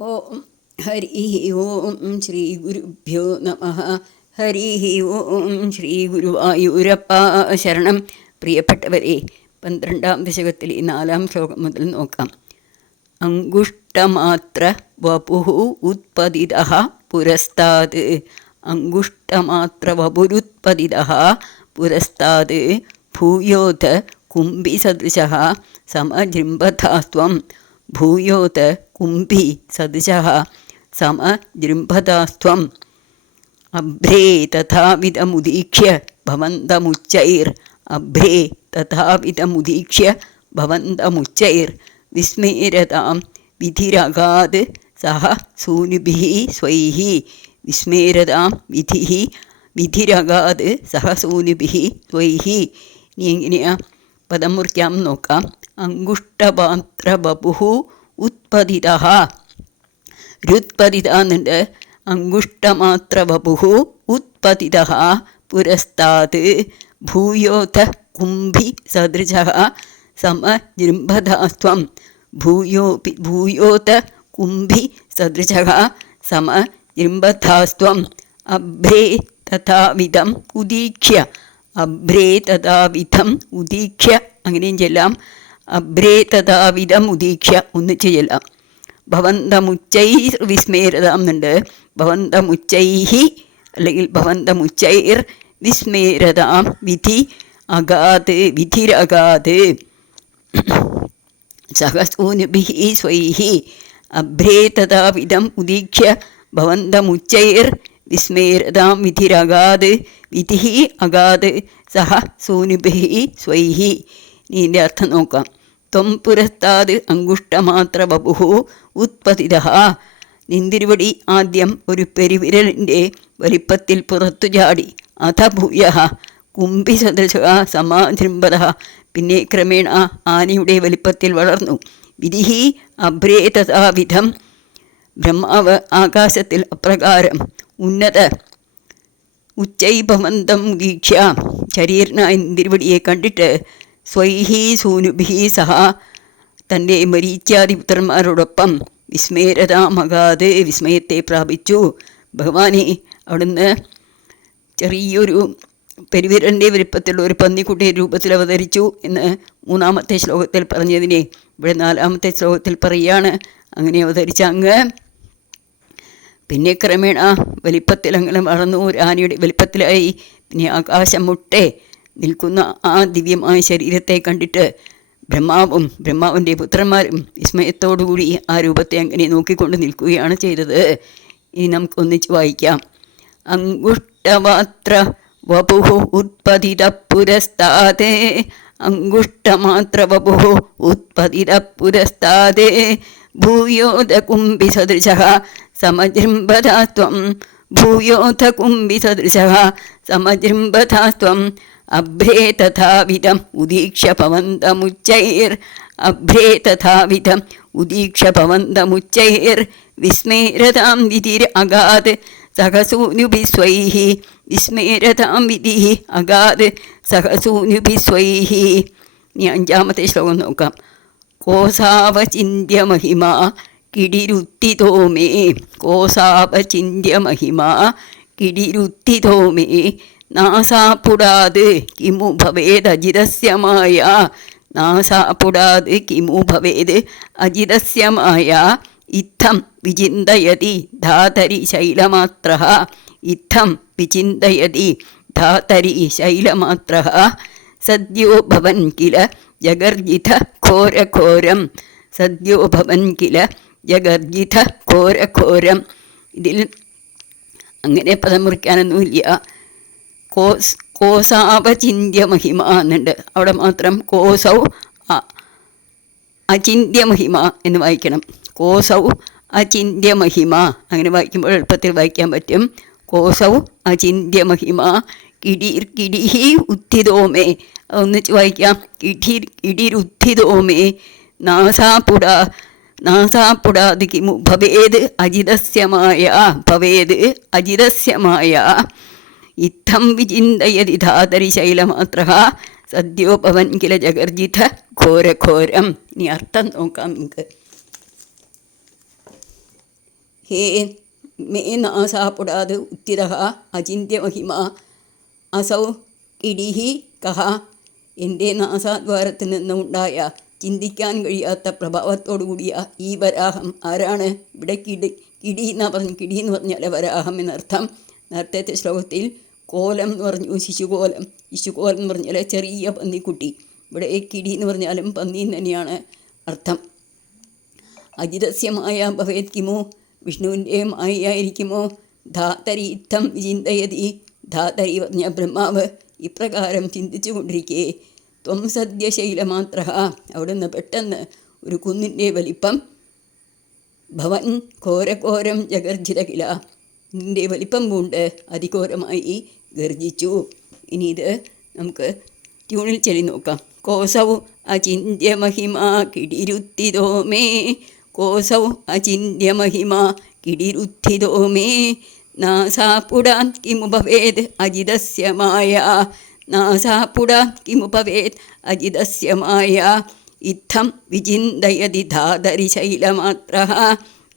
ഓം ഹരി ഓം ശ്രീ ഗുരുഭ്യോ നമ. ഹരി ഓം ശ്രീ ഗുരുവായൂരപ്പ ശരണം. പ്രിയപ്പെട്ടവരെ, 12-ാം ദശകത്തിൽ ഈ 4-ാം ശ്ലോകം മുതൽ നോക്കാം. അങ്കുഷ്ടമാത്ര വപുഃ ഉത്പതിതഃ പുരസ്താത്. അങ്കുഷ്ടമാത്ര വപുരുത്പതിതഃ പുരസ്താത് ഭൂയോത കുംഭിസദൃശഃ സമജൃംഭഥാസ്ത്വം. ഭൂയോത കുംഭി സദൃശഃ സമജൃംഭതാസ്ത്വം. അഭ്രേ തഥാവിധമുദീക്ഷ്യ ഭവന്തമുച്ചൈർ. അഭ്രേ തഥാവിധമുദീക്ഷ്യ ഭവന്തമുച്ചൈർ വിസ്മേരതാം വിധിരഗാത് സഹ സൂനുഭിഃ സ്വൈഃ. വിസ്മേരതാം വിധിരഗാത് സഹ സൂനുഭിഃ സ്വൈഃ. ഇനി എങ്ങനെയാ പദം മുറിക്കാം നോക്കാം. അങ്കുഷ്ടമാത്ര വപുഃ ഉത്പതിതഃ. രുത്പതിത എന്നുണ്ട്. അങ്കുഷ്ടമാത്ര വപുഃ ഉത്പതിതഃ പുരസ്താത് ഭൂയോത കുംഭി സദൃശഃ സമജൃംഭതാസ്ത്വം. ഭൂയോത കുംഭി സദൃശഃ സമജൃംഭതാസ്ത്വം. അഭ്രേ തഥാവിധം ഉദീക്ഷ്യ. അഭ്രേ തഥാവിധം ഉദീക്ഷ്യ അങ്ങനെയും ചെല്ലാം. അഭ്രേ തഥാവിധം ഉദീക്ഷ്യ ഒന്നിച്ച് ചെല്ലാം. ഭവന്തമുച്ചൈർ വിസ്മേരതാം എന്നുണ്ട്. ഭവന്തമുച്ചൈഃ അല്ലെങ്കിൽ ഭവന്തമുച്ചൈർ വിസ്മേരതാം വിധി അഗാത് വിധിരഗാത് സഹസൂനുഭിഃ സ്വൈഃ. അഭ്രേ തഥാവിധം ഉദീക്ഷ്യ ഭവന്തമുച്ചൈർ വിസ്മേരതാം വിധിരഗാത് വിധിഃ അഗാത് സഹ സൂനുഭിഃ സ്വൈഃ. ഇതിൻ്റെ അർത്ഥം നോക്കാം. ത്വം പുരസ്താത് അങ്കുഷ്ടമാത്ര വപുഃ ഉത്പതിതഃ. നിന്തിരുവടി ആദ്യം ഒരു പെരുവിരലിൻ്റെ വലിപ്പത്തിൽ പുറത്തു ചാടി. അഥ ഭൂയഃ കുംഭിസദൃശഃ സമാജൃംഭതഃ. പിന്നെ ക്രമേണ ആനയുടെ വലിപ്പത്തിൽ വളർന്നു. വിധിഃ അഭ്രേ തഥാവിധം. ബ്രഹ്മാവ് ആകാശത്തിൽ അപ്രകാരം ഉന്നത ഉച്ചൈഭവന്തം വീക്ഷ്യ ശരീരനായ നിന്തിരുവടിയെ കണ്ടിട്ട് സ്വൈഃ സൂനുഭിഃ സഹ തൻ്റെ മരീച്യാദി പുത്രന്മാരോടൊപ്പം വിസ്മേരതാമഗാത് വിസ്മയത്തെ പ്രാപിച്ചു. ഭഗവാനെ അവിടുന്ന് ചെറിയൊരു പെരുവിരലിൻ്റെ വലിപ്പത്തിലുള്ള ഒരു പന്നിക്കുട്ടിയുടെ രൂപത്തിൽ അവതരിച്ചു എന്ന് 3-ാമത്തെ ശ്ലോകത്തിൽ പറഞ്ഞതിനെ ഇവിടെ 4-ാമത്തെ ശ്ലോകത്തിൽ പറയുകയാണ്. അങ്ങനെ അവതരിച്ച അങ്ങ് പിന്നെ ക്രമേണ വലിപ്പത്തിൽ അങ്ങനെ വളർന്നു. ഒരു ആനയുടെ വലിപ്പത്തിലായി. പിന്നെ ആകാശം മുട്ടെ നിൽക്കുന്ന ആ ദിവ്യമായ ശരീരത്തെ കണ്ടിട്ട് ബ്രഹ്മാവും ബ്രഹ്മാവിൻ്റെ പുത്രന്മാരും വിസ്മയത്തോടുകൂടി ആ രൂപത്തെ അങ്ങനെ നോക്കിക്കൊണ്ട് നിൽക്കുകയാണ് ചെയ്തത്. ഇനി നമുക്ക് ഒന്നിച്ച് വായിക്കാം. അങ്കുഷ്ടമാത്ര വപുഃ ഉത്പതിത പുരസ്താത്. അങ്കുഷ്ടമാത്ര വപുഃ ഉത്പതിത പുരസ്താത് ഭൂയോത കുംഭി സദൃശഃ സമജൃംഭതാസ്ത്വം. ഭൂയോത കുംഭി സദൃശഃ സമജൃംഭതാസ്ത്വം. അഭ്രേ തഥാവിധം ഉദീക്ഷ്യ ഭവന്തമുച്ചൈർ. അഭ്രേ തഥാവിധം ഉദീക്ഷ്യ ഭവന്തമുച്ചൈർ വിസ്മേരതാം വിധിർ അഗാത് സഹസൂനുഭിഃ സ്വൈഃ. വിസ്മേരതാം വിധിഃ അഗാത് സഹസൂനുഭിഃ സ്വൈഃ. ഇനി 5-ാമത്തെ ശ്ലോകം നോക്കാം. കോസാവചിന്യ മഹിമാ കിടിരുത്തിതോ മേ. കോസാവചിന്യ മഹിമാ കിടിരുത്തിതോ മേ നാസാപുടാത് കിമു ഭവേദ് അജിതസ്യ മായ. നാസാപുടാത് കിമു ഭവേദ് അജിതസ്യ മായ. ഇത്തം വിചിന്തയതി ധാതരി ശൈലമാത്രഃ. ഇത്തം വിചിന്തയതി ധാതരി ശൈലമാത്രഃ. സദ്യോ ഭവൻ കില ജഗർജിത ഘോരഘോരം. സദ്യോ ഭവൻ കില ജഗർജിത ഘോരഘോരം. ഇതിൽ അങ്ങനെ പദം മുറിക്കാനൊന്നുമില്ല. കോസാവചിന്യ മഹിമ എന്നുണ്ട്. അവിടെ മാത്രം കോസൗ അചിന്യ മഹിമ എന്ന് വായിക്കണം. കോസൗ അചിന്യ മഹിമ അങ്ങനെ വായിക്കുമ്പോൾ എളുപ്പത്തിൽ വായിക്കാൻ പറ്റും. കോസൗ അചിന്യ മഹിമ കിടിർ കിടിഃ ഉത്ഥിതോമേ. ഒന്നിച്ച് വായിക്കാം. കിടിരുത്ഥിതോമേ നാസാപുടാത് കിമു ഭവേദ് അജിതസ്യ മായ. ഭവേദ് അജിതസ്യ മായ. ഇത്തം വിചിന്തയതി ധാതരി ശൈലമാത്രഃ സദ്യോ ഭവൻ കില ജഗർജിത ഘോരഘോരം. ഇനി അർത്ഥം നോക്കാം നമുക്ക്. ഹേ മേ നാസാപുടാത് ഉത്തിത അചിന്യമഹിമാ അസൗ കിടിഹി കഹ. എൻ്റെ നാസാദ്വാരത്തിൽ നിന്നുണ്ടായ ചിന്തിക്കാൻ കഴിയാത്ത പ്രഭാവത്തോടുകൂടിയ ഈ വരാഹം ആരാണ്? ഇവിടെ കിടി എന്നാ പറഞ്ഞു. കിടി എന്ന് പറഞ്ഞാൽ വരാഹം എന്നർത്ഥം. നേരത്തെ ശ്ലോകത്തിൽ കോലം എന്ന് പറഞ്ഞു, ശിശുകോലം. ശിശുകോലം എന്ന് പറഞ്ഞാൽ ചെറിയ പന്നിക്കുട്ടി. ഇവിടെ കിടി എന്ന് പറഞ്ഞാലും പന്നി തന്നെയാണ് അർത്ഥം. അജിതസ്യമായ ഭവേത് കിമോ, വിഷ്ണുവിൻ്റെ മായയായിരിക്കുമോ? ധാതരി ഇത്തം ചിന്തയതി. ധാതരി പറഞ്ഞ ബ്രഹ്മാവ് ഇപ്രകാരം ചിന്തിച്ചു കൊണ്ടിരിക്കേ ത്വം സദ്യശൈലമാത്ര, അവിടുന്ന് പെട്ടെന്ന് ഒരു കുന്നിൻ്റെ വലിപ്പം. ഭവൻ ഘോരഘോരം ജഗർജിത കില, നിൻ്റെ വലിപ്പം കൊണ്ട് അതിഘോരമായി ഗർജിച്ചു. ഇനി ഇത് നമുക്ക് ട്യൂണിൽ ചൊല്ലി നോക്കാം. കോസൗ അചിന്യമഹിമാ കിടിരുത്തിതോ മേ, കോസൗ അചിന്യമഹിമാ കിടിരുത്തിതോ മേ, നാസാപുടാൻ കിമുപവേദ് അജിതസ്യ മായാ, നാസാപുടാൻ കിമുപവേദ് അജിതസ്യ മായാ, ഇത്തം വിചിന്തയതി ധാതരി ശൈലമാത്രഃ,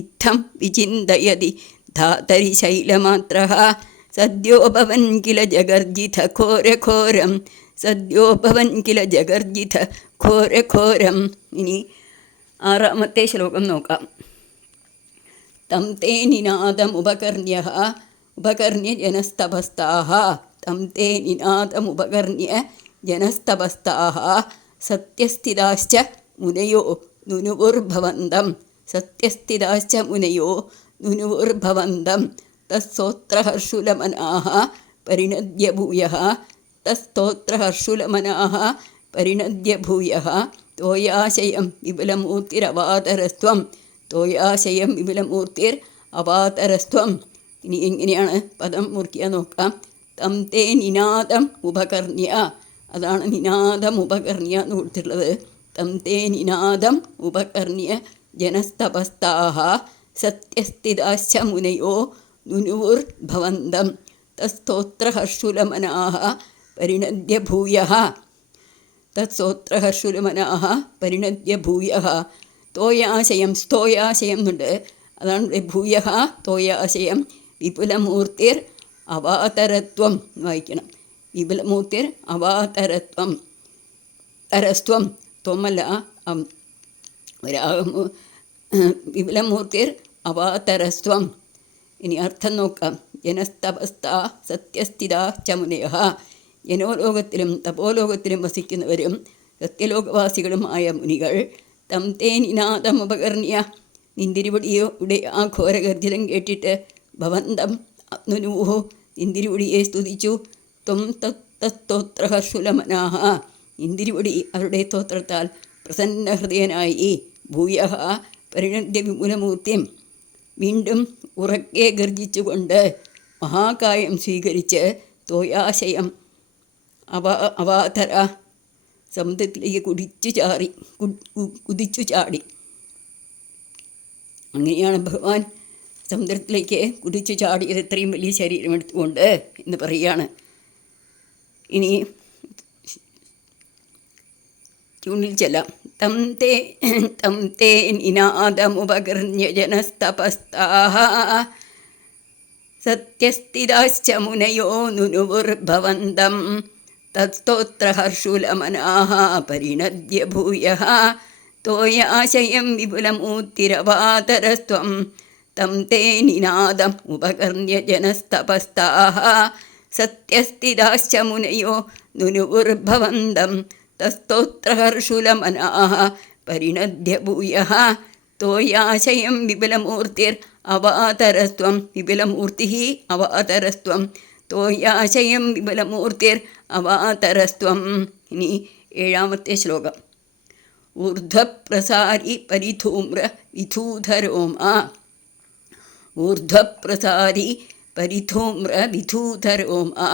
ഇത്തം വിചിന്തയതി ധാതരി ശൈലമാത്രഃ, സദ്യോ ഭവൻ കില ജഗർജിത ഘോരഘോരം, സദ്യോ ഭവൻ കില ജഗർജിത ഘോരഘോരം. ഇനി 6ാമത്തെ ശ്ലോകം നോക്കാം. തം തേ നിനാദമുപകർണ്യ ഉപകർണ്യ ജനസ്തപസ്താഃ, തം തേ നിനാദമുപകർണ്യ ജനസ്തപസ്താഃ, സത്യസ്ഥിതാശ്ച മുനയോ നുനുവുർഭവന്തം, സത്യസ്ഥിതാശ്ച മുനയോ നുനുവുർഭവന്തം, തസ്തോത്രഹർഷുലമനാഃ പരിണദ്യ ഭൂയഃ, തസ്തോത്രഹർഷുലമനാഃ പരിണദ്യ ഭൂയഃ, തോയാശയം വിപുലമൂർത്തിരവാതരസ്ത്വം, തോയാശയം വിപുലമൂർത്തിർ അവാതരസ്ത്വം. ഇനി എങ്ങനെയാണ് പദം മുറിക്കുക നോക്കാം. തം തേ നിനാദം ഉപകർണ്യ, അതാണ് നിനാദം ഉപകർണ്യ എന്ന് കൊടുത്തിട്ടുള്ളത്. തം തേ നിനാദം ഉപകർണ്യ ജനസ്തപസ്താഃ, സത്യസ്ഥിതാശ്ച മുനയോ നുനുവുർഭവന്തം, തസ്തോത്രഹർഷുലമനാഃ പരിണദ്യ ഭൂയഃ, തത്സോത്രഹർഷുലമനാഃ പരിണദ്യ ഭൂയഃ, തോയാശയം സ്തോയാശയം എന്നുണ്ട്, അതാണ് ഭൂയഃ തോയാശയം വിപുലമൂർത്തിർ അവാതരത്വം വായിക്കണം. വിപുലമൂർത്തിർ അവാതരത്വം, തരസ്ത്വം ത്വമല്ല വിപുലമൂർത്തിർ അവാതരസ്ത്വം. ഇനി അർത്ഥം നോക്കാം. ജനസ്തപസ്ഥ സത്യസ്ഥിത ചമുനയഃ, ജനോലോകത്തിലും തപോലോകത്തിലും വസിക്കുന്നവരും സത്യലോകവാസികളുമായ മുനികൾ തം തേ നിനാദമുപകർണ്യ, നിന്തിരിപടിയുടെ ആ ഘോരഗർജിതം കേട്ടിട്ട് ഭവന്തം നുനുഹു ഇന്ദിരിപടിയെ സ്തുതിച്ചു. ത്വം തസ്തോത്രഹർഷുലമനാഃ, ഇന്ദിരിപടി അവരുടെ സ്തോത്രത്താൽ പ്രസന്നഹൃദയനായി. ഭൂയഃ പരിണദ്യ വിപുലമൂർത്തിം, വീണ്ടും ഉറക്കെ ഗർജിച്ചുകൊണ്ട് മഹാകായം സ്വീകരിച്ച് തോയാശയം അവാതര സമുദ്രത്തിലേക്ക് കുതിച്ചു ചാടി. അങ്ങനെയാണ് ഭഗവാൻ സമുദ്രത്തിലേക്ക് കുതിച്ചു ചാടിയത്, ഇത്രയും വലിയ ശരീരം എടുത്തുകൊണ്ട് എന്ന് പറയുകയാണ്. ഇനി ചൂണ്ടിൽ ചെല്ലാം. തം തേ നിനാദമുപകർണ്യ ജനസ്തപസ്താഃ, സത്യസ്ഥിതാശ്ച മുനയോ നുനുവുർഭവന്തം, തസ്തോത്രഹർഷുലമനാഃ പരിണദ്യ ഭൂയഃ, തോയാശയം വിപുലമൂർത്തിരവാതരസ്ത്വം, തം തേ നിനാദം ഉപകർണ്യ ജനസ്തപസ്താഃ, സത്യസ്ഥിതാശ്ച മുനയോ നുനുവുർഭവന്തം, തസ്തോത്രഹർഷുലമനാഃ പരിണദ്യ ഭൂയഃ, തോയാശയം വിപുലമൂർത്തിർ അവാതരസ്ത്വം, വിപുലമൂർത്തിഃ അവാതരസ്ത്വം, തോയാശയം വിപുലമൂർത്തിർ അവാതരസ്ത്വം. ഇനി 7ാമത്തെ ശ്ലോകം. ഊർധ്വപ്രസാരി പരിധൂമ്ര വിധൂധരോമാ, ഊർധ്വപ്രസാരി പരിധൂമ്ര വിധൂധരോമാ,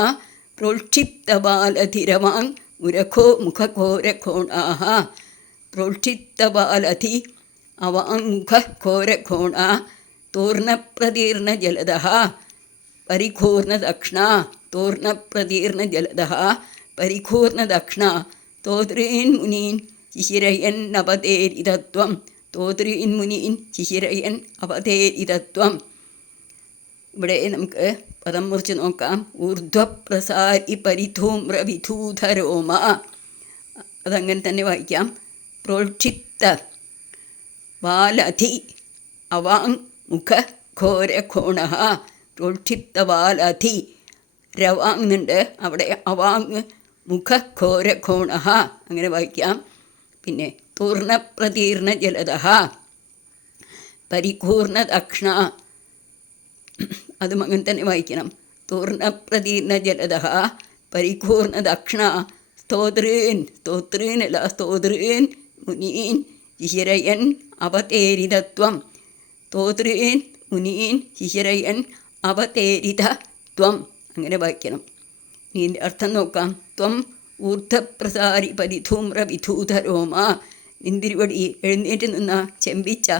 പ്രോക്ഷിപ്തബാലധിരവാങ് മുരഖോ മുഖഘോരഘോണാഃ, പ്രോക്ഷിപ്തബാലധി അവാങ്മുഖഘോരഘോണാ, തൂർണപ്രതീർണജലദഃ പരിഘൂർണദക്ഷ്ണാ, തൂർണപ്രതീർണജലദഃ പരിഘൂർണദക്ഷ്ണാ, തോതൃൻ മുനീൻ ശിശിരയന്നപതേരിതത്വം, സ്തോത്രീൻ മുനീൻ ശിശിരയൻ അവതേരിതത്വം. ഇവിടെ നമുക്ക് പദം മുറിച്ച് നോക്കാം. ഊർധ്വപ്രസാരി പരിധൂമ്രവിധൂധരോമ. അതങ്ങനെ തന്നെ വായിക്കാം. പ്രോക്ഷിപ്ത വാലധി അവാങ് മുഖ ഘോരഘോണ. പ്രോക്ഷിപ്തവാലധി രവാങ്ങുന്നുണ്ട്, അവിടെ അവാങ് മുഖ ഘോരഘോണ അങ്ങനെ വായിക്കാം. പിന്നെ തൂർണപ്രതീർണ ജലദ പരിപൂർണ ദക്ഷിണ, അതും അങ്ങനെ തന്നെ വായിക്കണം. തൂർണപ്രതീർണ ജലദ പരിപൂർണ ദക്ഷിണ. സ്തോത്രീൻ, സ്തോത്രീനല്ല സ്തോത്രീൻ മുനീൻ ശിശിരയൻ അവതേരിതത്വം. സ്തോത്രീൻ മുനീൻ ശിശിരയൻ അവതേരിതത്വം അങ്ങനെ വായിക്കണം. ഇതിൻ്റെ അർത്ഥം നോക്കാം. ത്വം ഊർധ്വപ്രസാരി പരിധൂമ്രവിധൂധരോമ. നിന്തിരുവടി എഴുന്നേറ്റ് നിന്ന ചെമ്പിച്ച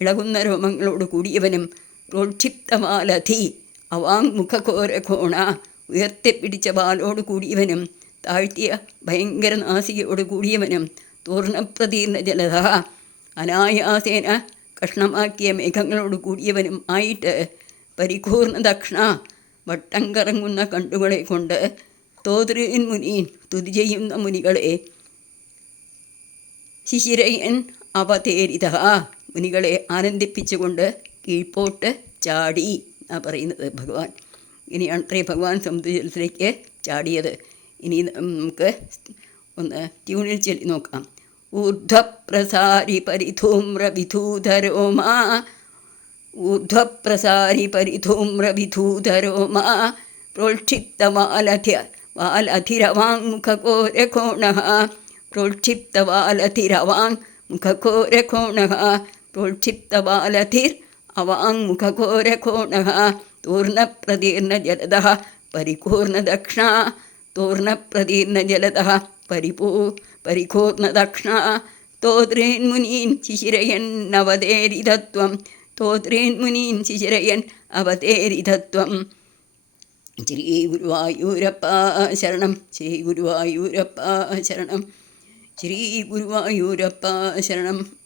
ഇളകുന്ന രോമങ്ങളോട് കൂടിയവനും, പ്രോക്ഷിപ്തമാലധി അവാങ് മുഖഘോരഘോണ ഉയർത്തിപ്പിടിച്ച വാലോട് കൂടിയവനും, താഴ്ത്തിയ ഭയങ്കര നാസികയോട് കൂടിയവനും, തൂർണപ്രതീർണ ജലധ അനായാസേന കഷ്ണമാക്കിയ മേഘങ്ങളോട് കൂടിയവനും ആയിട്ട്, പരിപൂർണ ദക്ഷിണ വട്ടം കറങ്ങുന്ന കണ്ണുകളെ കൊണ്ട്, സ്തോത്രീൻ മുനീൻ സ്തുതി ചെയ്യുന്ന മുനികളെ, ശിശിരയൻ അവതേരിത മുനികളെ ആനന്ദിപ്പിച്ചുകൊണ്ട് കീഴ്പോട്ട് ചാടി എന്നാണ് പറയുന്നത് ഭഗവാൻ. ഇനിയാണ് അത്രയും ഭഗവാൻ സമുദ്രജലത്തിലേക്ക് ചാടിയത്. ഇനി നമുക്ക് ഒന്ന് ട്യൂണിൽ ചൊല്ലി നോക്കാം. ഊർധ്വപ്രസാരി പരിധൂമ്രവിധൂധരോമ. ഊർധ്വപ്രസാരി പരിധൂമ്രവിധൂധരോമ. പ്രോക്ഷിപ്തവാലധിരവാങ് മുഖഘോരഘോണ. പ്രോക്ഷിപ്തവാലധിരവാങ് മുഖഘോരഘോണ. പ്രോക്ഷിപ്തവാലധിർ അവാങ് മുഖഘോരഘോണ. തൂർണപ്രതീർണ ജലദ പരിപൂർണ ദക്ഷിണ. തൂർണപ്രതീർണ ജലദ പരിപൂർണ ദക്ഷിണ. സ്തോത്രീൻ മുനീൻ ശിശിരയൻ അവതേരിതത്വം. സ്തോത്രീൻ മുനീൻ ശിശിരയൻ അവതേരിതത്വം. ശ്രീ ഗുരുവായൂരപ്പ ശരണം. ശ്രീ ഗുരുവായൂരപ്പ ശരണം. ശ്രീ ഗുരുവായൂരപ്പ ശരണം.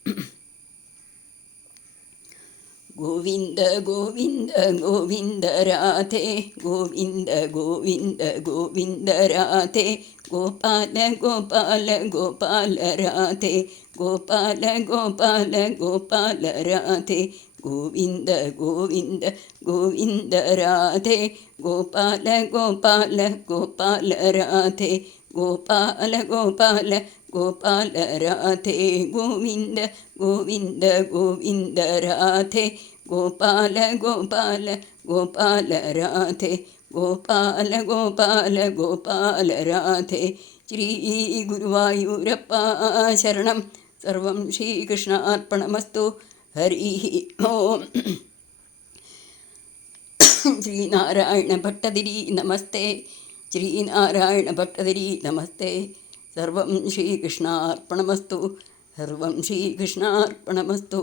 ഗോവിന്ദ ഗോവിന്ദ ഗോവിന്ദ രാധേ. ഗോവിന്ദ ഗോവിന്ദ ഗോവിന്ദ രാധേ. ഗോപാല ഗോപാല ഗോപാല രാധേ. ഗോപാല ഗോപാല ഗോപാല രാധേ. ഗോവിന്ദ ഗോവിന്ദ ഗോവിന്ദ രാധേ. ഗോപാല ഗോപാല ഗോപാല രാധേ. ഗോപാല ഗോപാല ഗോപാല രാധേ. ഗോവിന്ദ ഗോവിന്ദ ഗോവിന്ദ രാധേ. ഗോപാല ഗോപാല ഗോപാല രാധേ. ഗോപാല ഗോപാല ഗോപാല രാധേ. ശ്രീ ഗുരുവായൂരപ്പ ശരണം. സർവം ശ്രീകൃഷ്ണാർപ്പണമസ്തു. ഹരി ഓം. ശ്രീനാരായണ ഭട്ടതിരി നമസ്തേ. ശ്രീനാരായണ ഭട്ടതിരി നമസ്തേ. സർവം ശ്രീകൃഷ്ണാർപ്പണമസ്തു. സർവം ശ്രീകൃഷ്ണാർപ്പണമസ്തു.